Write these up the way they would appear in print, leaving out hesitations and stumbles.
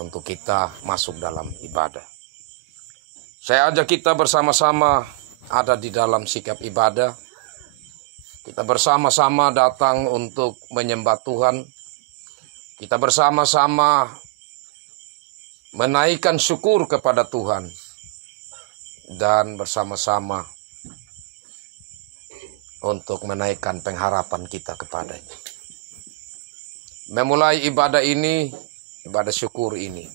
untuk kita masuk dalam ibadah. Saya ajak kita bersama-sama ada di dalam sikap ibadah. Kita bersama-sama datang untuk menyembah Tuhan. Kita bersama-sama menaikkan syukur kepada Tuhan. Dan bersama-sama untuk menaikkan pengharapan kita kepadanya. Memulai ibadah ini, ibadah syukur ini,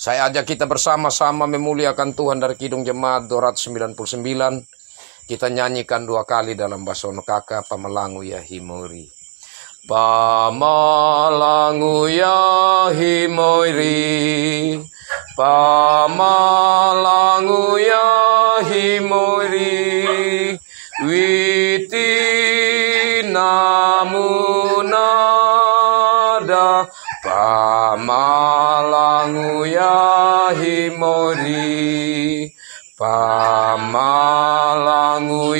saya ajak kita bersama-sama memuliakan Tuhan dari Kidung Jemaat 299. Kita nyanyikan 2 kali dalam bahasa Nokaka, Pamalangu ya himori. Pamalangu ya himori, Pamalangu ya himori, witi namunada, Pamalangu ya himori, Pamalangu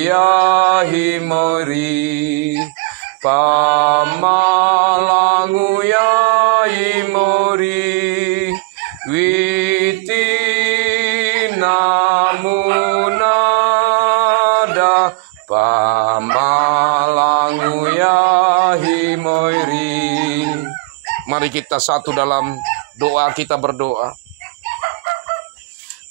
ya himori, Pamalangu ya himori, witi namunada, Pamalangu ya himori. Mari kita satu dalam doa, kita berdoa.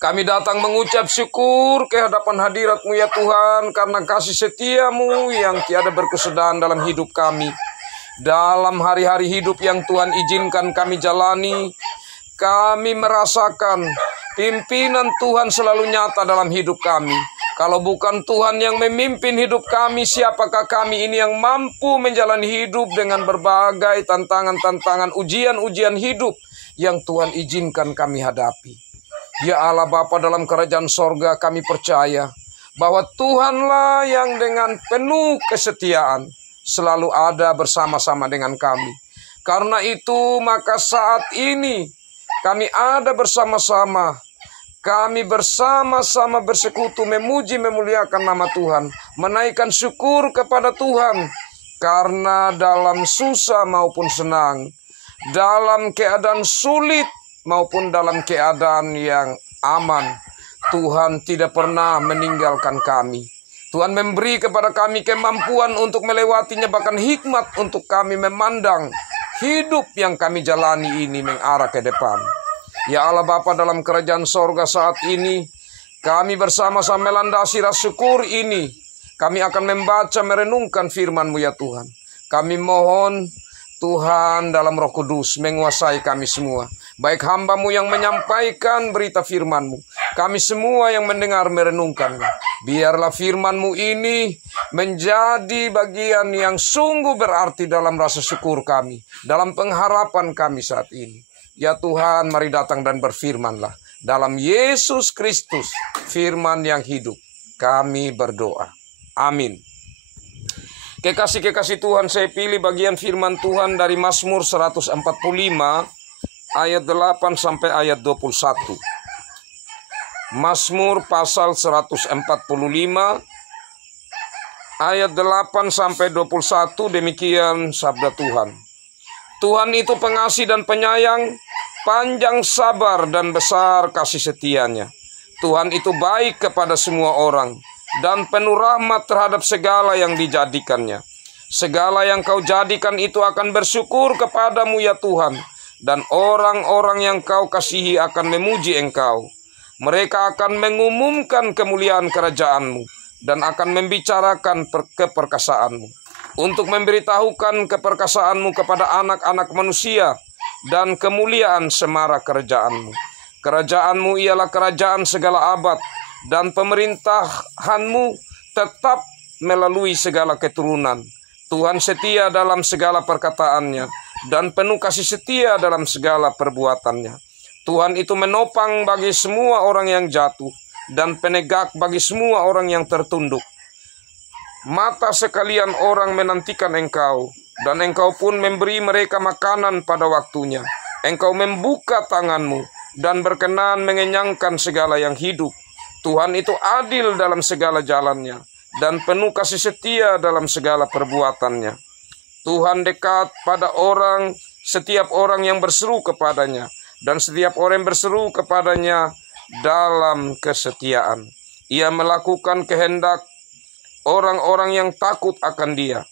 Kami datang mengucap syukur ke hadapan hadirat-Mu ya Tuhan, karena kasih setia-Mu yang tiada berkesudahan dalam hidup kami. Dalam hari-hari hidup yang Tuhan izinkan kami jalani, kami merasakan pimpinan Tuhan selalu nyata dalam hidup kami. Kalau bukan Tuhan yang memimpin hidup kami, siapakah kami ini yang mampu menjalani hidup dengan berbagai tantangan-tantangan, ujian-ujian hidup yang Tuhan izinkan kami hadapi. Ya Allah Bapa dalam kerajaan sorga, kami percaya bahwa Tuhanlah yang dengan penuh kesetiaan selalu ada bersama-sama dengan kami. Karena itu maka saat ini kami ada bersama-sama. Kami bersama-sama bersekutu memuji memuliakan nama Tuhan. Menaikkan syukur kepada Tuhan. Karena dalam susah maupun senang, dalam keadaan sulit maupun dalam keadaan yang aman, Tuhan tidak pernah meninggalkan kami. Tuhan memberi kepada kami kemampuan untuk melewatinya, bahkan hikmat untuk kami memandang hidup yang kami jalani ini mengarah ke depan. Ya Allah Bapa dalam kerajaan sorga, saat ini kami bersama-sama melandasi rasa syukur ini. Kami akan membaca merenungkan firman-Mu ya Tuhan. Kami mohon Tuhan dalam Roh Kudus menguasai kami semua. Baik hamba-Mu yang menyampaikan berita firman-Mu, kami semua yang mendengar merenungkannya. Biarlah firman-Mu ini menjadi bagian yang sungguh berarti dalam rasa syukur kami, dalam pengharapan kami saat ini. Ya Tuhan, mari datang dan berfirman-Lah. Dalam Yesus Kristus, firman yang hidup, kami berdoa. Amin. Kekasih-kekasih Tuhan, saya pilih bagian firman Tuhan dari Mazmur 145 ayat 8 sampai ayat 21. Mazmur pasal 145 ayat 8 sampai 21, demikian sabda Tuhan. Tuhan itu pengasih dan penyayang, panjang sabar dan besar kasih setianya. Tuhan itu baik kepada semua orang dan penuh rahmat terhadap segala yang dijadikannya. Segala yang Kau jadikan itu akan bersyukur kepadamu ya Tuhan, dan orang-orang yang Kau kasihi akan memuji Engkau. Mereka akan mengumumkan kemuliaan kerajaan-Mu dan akan membicarakan keperkasaanmu, untuk memberitahukan keperkasaanmu kepada anak-anak manusia dan kemuliaan semara kerajaan-Mu. Kerajaan-Mu ialah kerajaan segala abad, dan pemerintahan-Mu tetap melalui segala keturunan. Tuhan setia dalam segala perkataannya, dan penuh kasih setia dalam segala perbuatannya. Tuhan itu menopang bagi semua orang yang jatuh, dan penegak bagi semua orang yang tertunduk. Mata sekalian orang menantikan Engkau, dan Engkau pun memberi mereka makanan pada waktunya. Engkau membuka tangan-Mu dan berkenan mengenyangkan segala yang hidup. Tuhan itu adil dalam segala jalannya, dan penuh kasih setia dalam segala perbuatannya. Tuhan dekat pada orang, setiap orang yang berseru kepadanya, dan setiap orang yang berseru kepadanya dalam kesetiaan. Ia melakukan kehendak orang-orang yang takut akan Dia,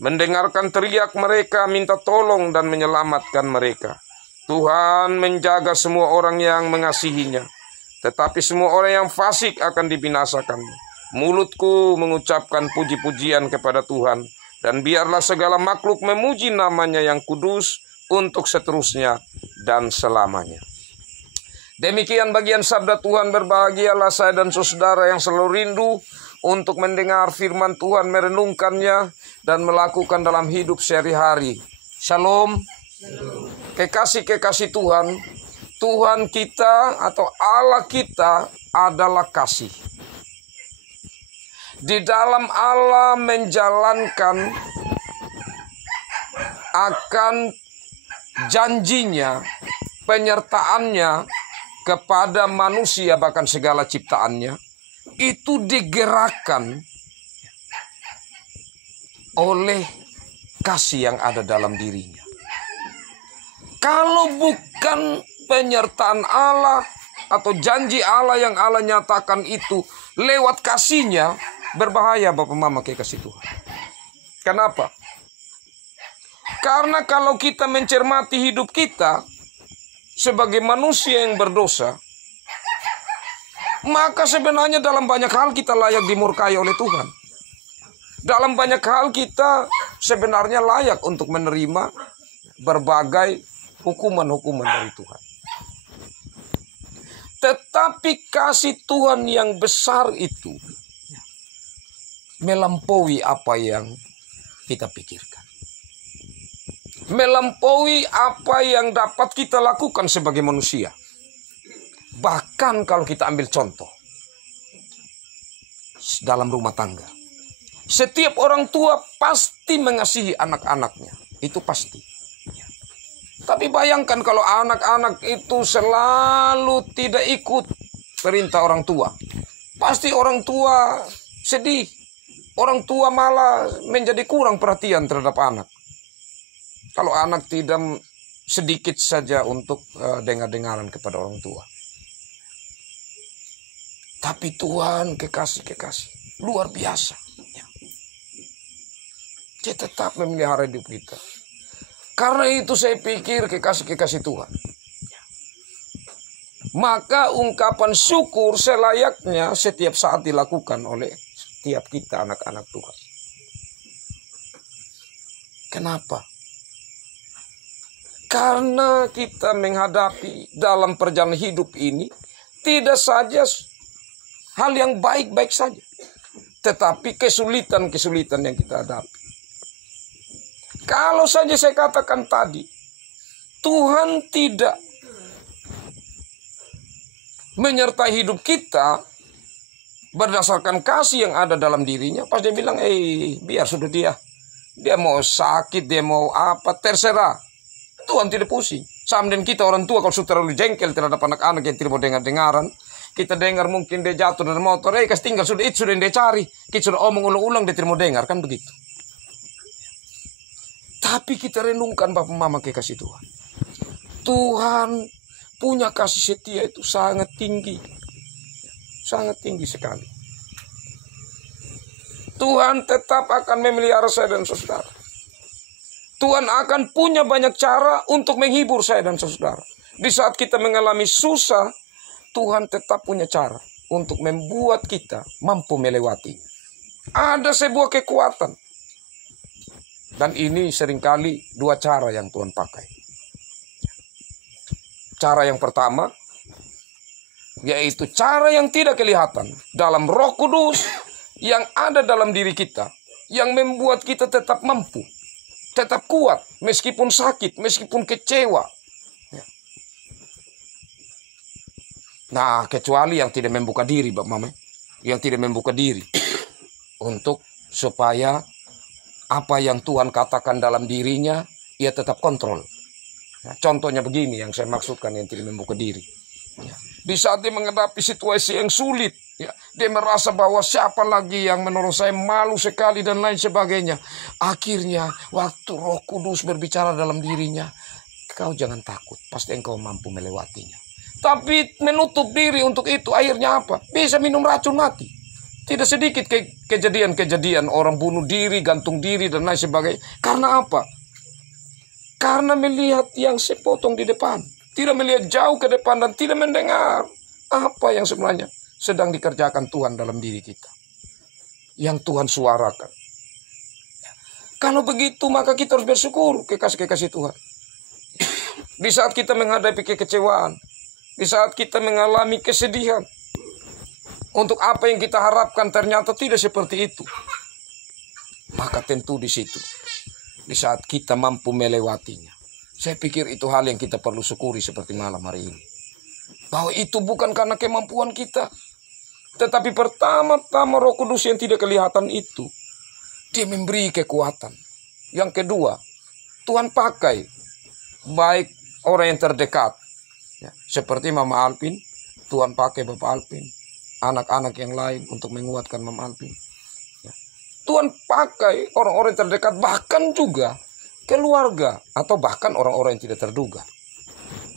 mendengarkan teriak mereka, minta tolong dan menyelamatkan mereka. Tuhan menjaga semua orang yang mengasihinya, tetapi semua orang yang fasik akan dibinasakan. Mulutku mengucapkan puji-pujian kepada Tuhan, dan biarlah segala makhluk memuji namanya yang kudus untuk seterusnya dan selamanya. Demikian bagian sabda Tuhan. Berbahagialah saya dan saudara yang selalu rindu untuk mendengar firman Tuhan, merenungkannya, dan melakukan dalam hidup sehari-hari. Shalom. Kekasih-kekasih Tuhan, Tuhan kita atau Allah kita adalah kasih. Di dalam Allah menjalankan akan janjinya, penyertaannya kepada manusia bahkan segala ciptaannya, itu digerakkan oleh kasih yang ada dalam dirinya. Kalau bukan penyertaan Allah atau janji Allah yang Allah nyatakan itu lewat kasihnya, berbahaya Bapak Mama kekasih Tuhan. Kenapa? Karena kalau kita mencermati hidup kita sebagai manusia yang berdosa, maka sebenarnya dalam banyak hal kita layak dimurkai oleh Tuhan. Dalam banyak hal kita sebenarnya layak untuk menerima berbagai hukuman-hukuman dari Tuhan. Tetapi kasih Tuhan yang besar itu melampaui apa yang kita pikirkan. Melampaui apa yang dapat kita lakukan sebagai manusia. Bahkan kalau kita ambil contoh dalam rumah tangga. Setiap orang tua pasti mengasihi anak-anaknya. Itu pasti. Tapi bayangkan kalau anak-anak itu selalu tidak ikut perintah orang tua. Pasti orang tua sedih. Orang tua malah menjadi kurang perhatian terhadap anak. Kalau anak tidak sedikit saja untuk dengar-dengaran kepada orang tua. Tapi Tuhan kekasih-kekasih luar biasa. Dia tetap memelihara hidup kita. Karena itu saya pikir kekasih-kekasih Tuhan, maka ungkapan syukur selayaknya setiap saat dilakukan oleh setiap kita anak-anak Tuhan. Kenapa? Karena kita menghadapi dalam perjalanan hidup ini tidak saja hal yang baik-baik saja, tetapi kesulitan-kesulitan yang kita hadapi. Kalau saja saya katakan tadi, Tuhan tidak menyertai hidup kita berdasarkan kasih yang ada dalam dirinya, pas dia bilang, biar sudah dia mau sakit, dia mau apa, terserah. Tuhan tidak pusing. Sama dengan kita orang tua kalau sudah terlalu jengkel terhadap anak-anak yang tidak mau dengar-dengaran, kita dengar mungkin dia jatuh dari motor, kasih tinggal sudah itu sudah yang dia cari, kita sudah omong ulang-ulang dia tidak mau dengar, kan begitu. Tapi kita renungkan Bapak Mama kekasih Tuhan. Tuhan punya kasih setia itu sangat tinggi. Sangat tinggi sekali. Tuhan tetap akan memelihara saya dan saudara. Tuhan akan punya banyak cara untuk menghibur saya dan saudara. Di saat kita mengalami susah, Tuhan tetap punya cara untuk membuat kita mampu melewatinya. Ada sebuah kekuatan. Dan ini seringkali dua cara yang Tuhan pakai. Cara yang pertama, yaitu cara yang tidak kelihatan dalam Roh Kudus yang ada dalam diri kita, yang membuat kita tetap mampu, tetap kuat, meskipun sakit, meskipun kecewa. Nah, kecuali yang tidak membuka diri, Bapak Mama, yang tidak membuka diri untuk supaya apa yang Tuhan katakan dalam dirinya, ia tetap kontrol. Nah, contohnya begini yang saya maksudkan yang tidak membuka diri. Di saat dia menghadapi situasi yang sulit, dia merasa bahwa siapa lagi yang menurut saya malu sekali dan lain sebagainya. Akhirnya waktu Roh Kudus berbicara dalam dirinya, kau jangan takut, pasti engkau mampu melewatinya. Tapi menutup diri untuk itu, akhirnya apa? Bisa minum racun mati. Tidak sedikit kejadian-kejadian orang bunuh diri, gantung diri, dan lain sebagainya. Karena apa? Karena melihat yang sepotong di depan. Tidak melihat jauh ke depan dan tidak mendengar apa yang sebenarnya sedang dikerjakan Tuhan dalam diri kita. Yang Tuhan suarakan. Kalau begitu maka kita harus bersyukur kekasih-kekasih Tuhan. Di saat kita menghadapi kekecewaan. Di saat kita mengalami kesedihan. Untuk apa yang kita harapkan ternyata tidak seperti itu. Maka tentu di situ. Di saat kita mampu melewatinya. Saya pikir itu hal yang kita perlu syukuri seperti malam hari ini. Bahwa itu bukan karena kemampuan kita. Tetapi pertama-tama Roh Kudus yang tidak kelihatan itu. Dia memberi kekuatan. Yang kedua, Tuhan pakai baik orang yang terdekat. Ya, seperti Mama Alpin, Tuhan pakai Bapak Alpin. Anak-anak yang lain untuk menguatkan Mama Alpin. Ya. Tuhan pakai orang-orang yang terdekat, bahkan juga keluarga. Atau bahkan orang-orang yang tidak terduga.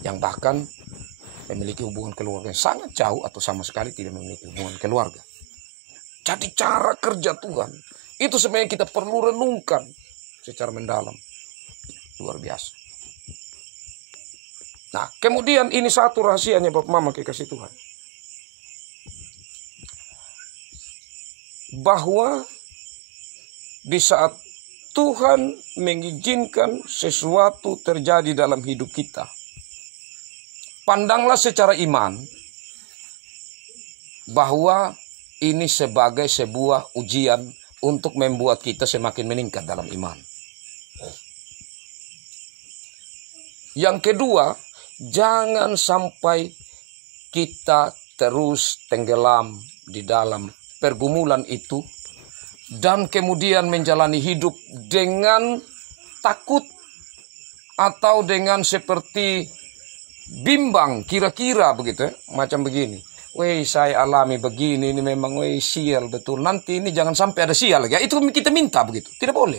Yang bahkan memiliki hubungan keluarga yang sangat jauh atau sama sekali tidak memiliki hubungan keluarga. Jadi cara kerja Tuhan, itu sebenarnya kita perlu renungkan secara mendalam. Luar biasa. Nah, kemudian ini satu rahasianya Bapak Mama kekasih Tuhan. Bahwa di saat Tuhan mengizinkan sesuatu terjadi dalam hidup kita, pandanglah secara iman bahwa ini sebagai sebuah ujian untuk membuat kita semakin meningkat dalam iman. Yang kedua, jangan sampai kita terus tenggelam di dalam pergumulan itu dan kemudian menjalani hidup dengan takut atau dengan seperti bimbang kira-kira begitu ya, macam begini. Weh, saya alami begini, ini memang sial betul. Nanti ini jangan sampai ada sial ya. Itu kita minta begitu. Tidak boleh.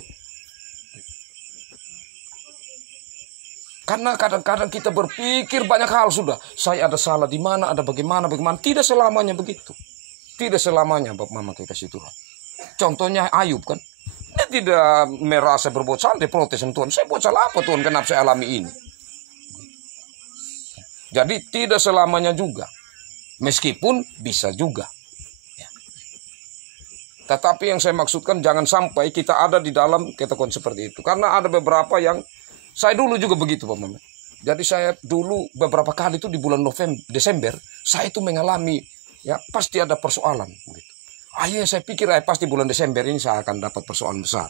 Karena kadang-kadang kita berpikir banyak hal sudah. Saya ada salah di mana, ada bagaimana. Tidak selamanya begitu. Tidak selamanya Bapak Mama kekasih Tuhan. Contohnya Ayub kan. Dia tidak merasa berbuat salah, dia protes sama Tuhan. Saya buat salah apa Tuhan, kenapa saya alami ini? Jadi tidak selamanya juga. Meskipun bisa juga. Ya. Tetapi yang saya maksudkan jangan sampai kita ada di dalam ketakutan seperti itu. Karena ada beberapa yang, saya dulu juga begitu Pak Mama. Jadi saya dulu beberapa kali itu di bulan Desember, saya itu mengalami, ya pasti ada persoalan. Gitu. Akhirnya saya pikir pasti bulan Desember ini saya akan dapat persoalan besar.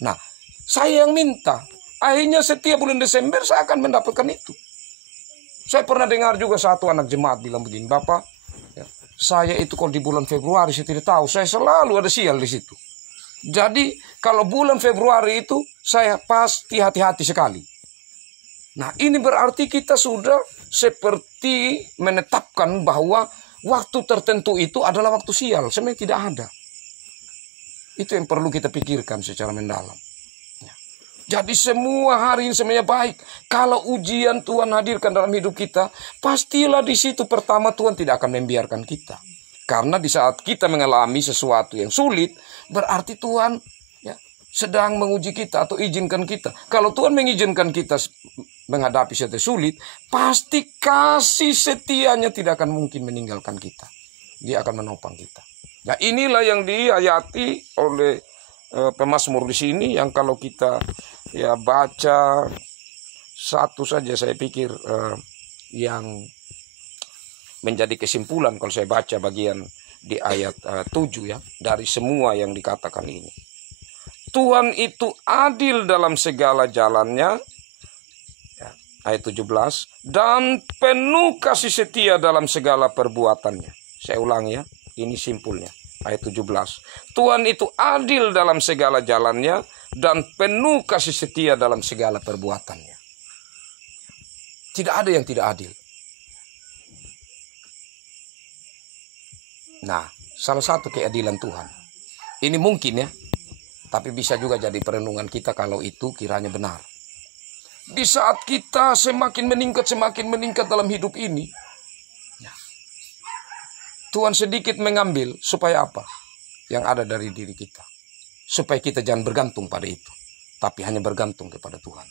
Nah, saya yang minta. Akhirnya setiap bulan Desember saya akan mendapatkan itu. Saya pernah dengar juga satu anak jemaat bilang begini, Bapak, ya, saya itu kalau di bulan Februari saya tidak tahu, saya selalu ada sial di situ. Jadi kalau bulan Februari itu saya pasti hati-hati sekali. Nah ini berarti kita sudah seperti menetapkan bahwa waktu tertentu itu adalah waktu sial. Sebenarnya tidak ada. Itu yang perlu kita pikirkan secara mendalam. Jadi semua hari ini sebenarnya baik. Kalau ujian Tuhan hadirkan dalam hidup kita, pastilah di situ pertama Tuhan tidak akan membiarkan kita. Karena di saat kita mengalami sesuatu yang sulit, berarti Tuhan ya, sedang menguji kita atau izinkan kita. Kalau Tuhan mengizinkan kita menghadapi sesuatu sulit, pasti kasih setianya tidak akan mungkin meninggalkan kita. Dia akan menopang kita. Nah inilah yang diayati oleh pemazmur di sini, yang kalau kita ya baca satu saja saya pikir yang menjadi kesimpulan kalau saya baca bagian di ayat 7 ya, dari semua yang dikatakan ini. Tuhan itu adil dalam segala jalannya, ya, ayat 17, dan penuh kasih setia dalam segala perbuatannya. Saya ulangi ya, ini simpulnya. Ayat 17. Tuhan itu adil dalam segala jalannya dan penuh kasih setia dalam segala perbuatannya. Tidak ada yang tidak adil. Nah, salah satu keadilan Tuhan. Ini mungkin ya, tapi bisa juga jadi perenungan kita kalau itu kiranya benar. Di saat kita semakin meningkat dalam hidup ini, Tuhan sedikit mengambil supaya apa? Yang ada dari diri kita. Supaya kita jangan bergantung pada itu, tapi hanya bergantung kepada Tuhan.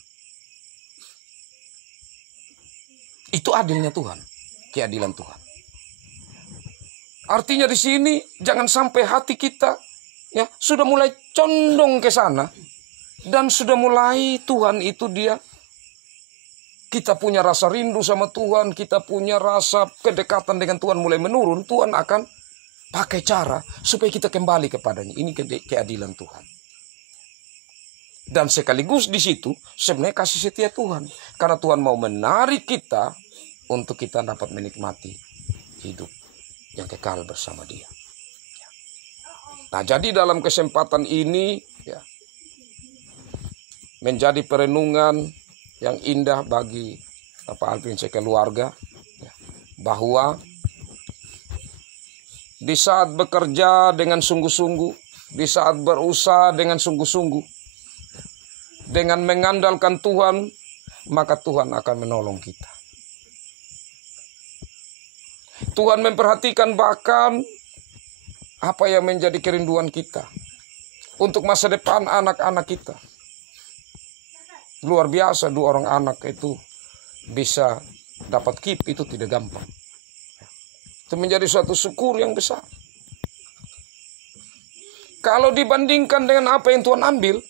Itu adilnya Tuhan, keadilan Tuhan. Artinya di sini jangan sampai hati kita ya sudah mulai condong ke sana dan sudah mulai Tuhan itu dia. Kita punya rasa rindu sama Tuhan, kita punya rasa kedekatan dengan Tuhan mulai menurun. Tuhan akan pakai cara supaya kita kembali kepadanya. Ini keadilan Tuhan. Dan sekaligus di situ sebenarnya kasih setia Tuhan. Karena Tuhan mau menarik kita untuk kita dapat menikmati hidup yang kekal bersama Dia. Nah, jadi dalam kesempatan ini ya, menjadi perenungan yang indah bagi Bapak Alvin sekeluarga ya, bahwa di saat bekerja dengan sungguh-sungguh, di saat berusaha dengan sungguh-sungguh, dengan mengandalkan Tuhan, maka Tuhan akan menolong kita. Tuhan memperhatikan bahkan apa yang menjadi kerinduan kita untuk masa depan anak-anak kita. Luar biasa 2 orang anak itu bisa dapat KIP itu tidak gampang. Itu menjadi suatu syukur yang besar. Kalau dibandingkan dengan apa yang Tuhan ambil,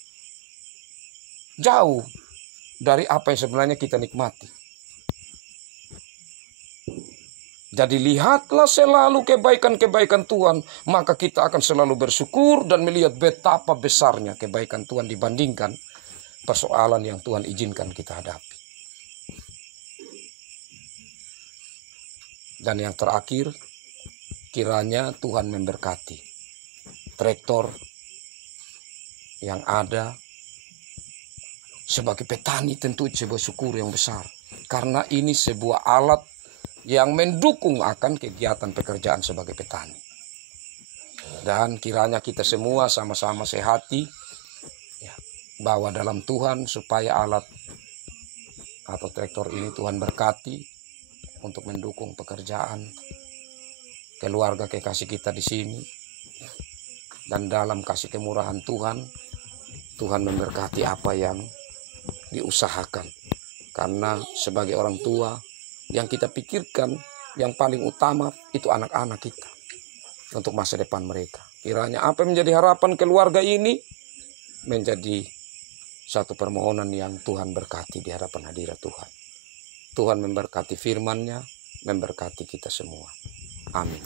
jauh dari apa yang sebenarnya kita nikmati. Jadi lihatlah selalu kebaikan-kebaikan Tuhan, maka kita akan selalu bersyukur dan melihat betapa besarnya kebaikan Tuhan dibandingkan persoalan yang Tuhan izinkan kita hadapi. Dan yang terakhir, kiranya Tuhan memberkati traktor yang ada sebagai petani, tentu sebuah syukur yang besar. Karena ini sebuah alat yang mendukung akan kegiatan pekerjaan sebagai petani. Dan kiranya kita semua sama-sama sehati bawa dalam Tuhan supaya alat atau traktor ini Tuhan berkati untuk mendukung pekerjaan keluarga kekasih kita di sini. Dan dalam kasih kemurahan Tuhan, Tuhan memberkati apa yang diusahakan. Karena sebagai orang tua, yang kita pikirkan yang paling utama itu anak-anak kita untuk masa depan mereka. Kiranya apa yang menjadi harapan keluarga ini menjadi satu permohonan yang Tuhan berkati di hadapan hadirat Tuhan. Tuhan memberkati firman-Nya, memberkati kita semua. Amin.